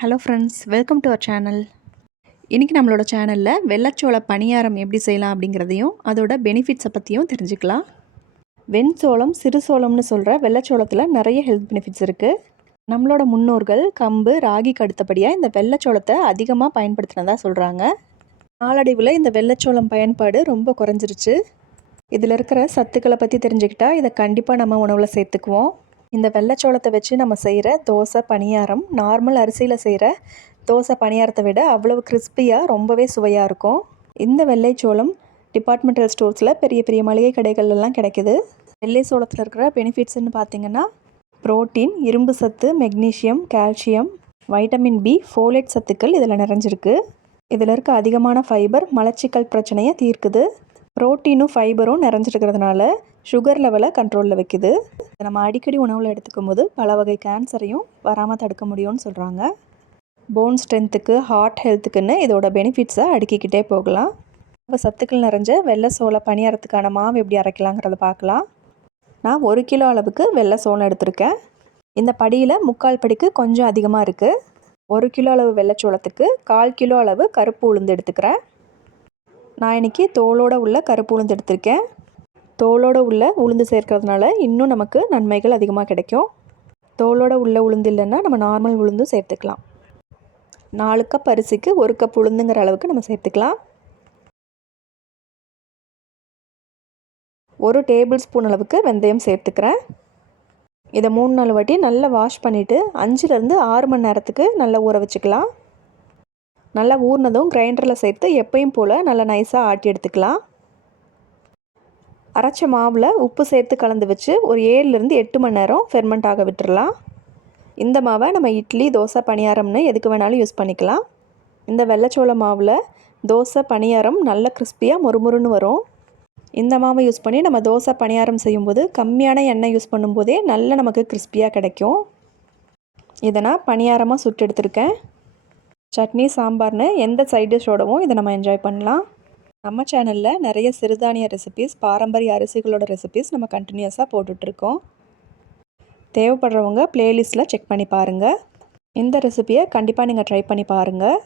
Hello friends, welcome to our channel. இன்றைக்கி நம்மளோட சேனலில் வெள்ளச்சோள பணியாரம் எப்படி செய்யலாம் அப்படிங்கிறதையும் அதோட பெனிஃபிட்ஸை பற்றியும் தெரிஞ்சுக்கலாம். வெண்சோளம் சிறுசோளம்னு சொல்கிற வெள்ளச்சோளத்தில் நிறைய ஹெல்த் பெனிஃபிட்ஸ் இருக்குது. நம்மளோட முன்னோர்கள் கம்பு ராகிக்கு அடுத்தபடியாக இந்த வெள்ளச்சோளத்தை அதிகமாக பயன்படுத்தினதாக சொல்கிறாங்க. நாளடைவில் இந்த வெள்ளச்சோளம் பயன்பாடு ரொம்ப குறைஞ்சிருச்சு. இதில் இருக்கிற சத்துக்களை பற்றி தெரிஞ்சுக்கிட்டால் இதை கண்டிப்பாக நம்ம உணவில் சேர்த்துக்குவோம். இந்த வெள்ளச்சோளத்தை வச்சு நம்ம செய்கிற தோசை பணியாரம் நார்மல் அரிசியில் செய்கிற தோசை பணியாரத்தை விட அவ்வளவு கிறிஸ்பியாக ரொம்பவே சுவையாக இருக்கும். இந்த வெள்ளைச்சோளம் டிபார்ட்மெண்டல் ஸ்டோர்ஸில் பெரிய பெரிய மளிகை கடைகள்லாம் கிடைக்கிது. வெள்ளை சோளத்தில் இருக்கிற பெனிஃபிட்ஸ்ன்னு பார்த்திங்கன்னா புரோட்டீன், இரும்பு சத்து, magnesium, calcium, vitamin B, folate சத்துக்கள் இதில் நிறைஞ்சிருக்கு. இதில் இருக்க அதிகமான ஃபைபர் மலச்சிக்கல் பிரச்சனையை தீர்க்குது. ப்ரோட்டீனும் ஃபைபரும் நிறைஞ்சிருக்கிறதுனால சுகர் லெவலை கண்ட்ரோலில் வைக்குது. நம்ம அடிக்கடி உணவில் எடுத்துக்கும் போது பல வகை கேன்சரையும் வராமல் தடுக்க முடியும்னு சொல்கிறாங்க. போன் ஸ்ட்ரென்த்துக்கு, ஹார்ட் ஹெல்த்துக்குன்னு இதோட பெனிஃபிட்ஸை அடுக்கிக்கிட்டே போகலாம். இப்போ சத்துக்கள் நிறைஞ்ச வெள்ளை சோள பணியாரத்துக்கான மாவு எப்படி அரைக்கலாங்கிறத பார்க்கலாம். நான் 1 கிலோ அளவுக்கு வெள்ளை சோளம் எடுத்திருக்கேன். இந்த படியில் 3/4 படிக்கு கொஞ்சம் அதிகமாக இருக்குது. 1 கிலோ அளவு வெள்ளைச்சோளத்துக்கு 1/4 கிலோ அளவு கருப்பு உளுந்து எடுத்துக்கிறேன். நான் இன்றைக்கி தோலோடு உள்ள கருப்பு உளுந்து எடுத்திருக்கேன். தோலோடு உள்ள உளுந்து சேர்க்கறதுனால இன்னும் நமக்கு நன்மைகள் அதிகமாக கிடைக்கும். தோலோடு உள்ள உளுந்து இல்லைன்னா நம்ம நார்மல் உளுந்தும் சேர்த்துக்கலாம். 4 கப் அரிசிக்கு 1 கப் உளுந்துங்கிற அளவுக்கு நம்ம சேர்த்துக்கலாம். 1 டேபிள் ஸ்பூன் அளவுக்கு வெந்தயம் சேர்த்துக்கிறேன். இதை 3-4 வாட்டி நல்லா வாஷ் பண்ணிவிட்டு 5லேருந்து 6 மணி நேரத்துக்கு நல்லா ஊற வச்சுக்கலாம். நல்லா ஊறினதும் கிரைண்டரில் சேர்த்து எப்பயும் போல் நல்லா நைஸாக ஆட்டி எடுத்துக்கலாம். அரைச்ச மாவில் உப்பு சேர்த்து கலந்து வச்சு ஒரு 7லேருந்து 8 மணி நேரம் ஃபெர்மெண்ட் ஆக விட்டுறலாம். இந்த மாவை நம்ம இட்லி, தோசை, பணியாரம்னு எதுக்கு வேணாலும் யூஸ் பண்ணிக்கலாம். இந்த வெள்ளைச்சோள மாவில் தோசை, பணியாரம் நல்ல கிறிஸ்பியாக மொறுமொறுன்னு வரும். இந்த மாவை யூஸ் பண்ணி நம்ம தோசை, பணியாரம் செய்யும்போது கம்மியான எண்ணெய் யூஸ் பண்ணும்போதே நல்ல நமக்கு கிறிஸ்பியாக கிடைக்கும். இதை நான் பணியாரமாக சுட்டு எடுத்துருக்கேன். சட்னி, சாம்பார்னு எந்த சைட் டிஷ்ஷோடவும் இதை நம்ம என்ஜாய் பண்ணலாம். நம்ம சேனலில் நிறைய சிறுதானிய ரெசிபீஸ், பாரம்பரிய அரிசிகளோட ரெசிபீஸ் நம்ம கண்டினியூஸாக போட்டுட்ருக்கோம். தேவைப்படுறவங்க ப்ளேலிஸ்ட்டில் செக் பண்ணி பாருங்கள். இந்த ரெசிபியை கண்டிப்பாக நீங்கள் ட்ரை பண்ணி பாருங்கள்.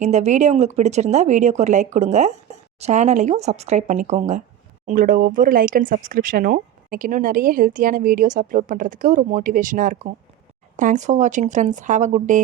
இந்த வீடியோ உங்களுக்கு பிடிச்சிருந்தா வீடியோக்கு ஒரு லைக் கொடுங்க. சேனலையும் சப்ஸ்கிரைப் பண்ணிக்கோங்க. உங்களோட ஒவ்வொரு லைக் அண்ட் சப்ஸ்கிரிப்ஷனும் எனக்கு இன்னும் நிறைய ஹெல்த்தியான வீடியோஸ் அப்லோட் பண்ணுறதுக்கு ஒரு மோட்டிவேஷனாக இருக்கும். தேங்க்ஸ் ஃபார் வாட்சிங் friends. Have a good day.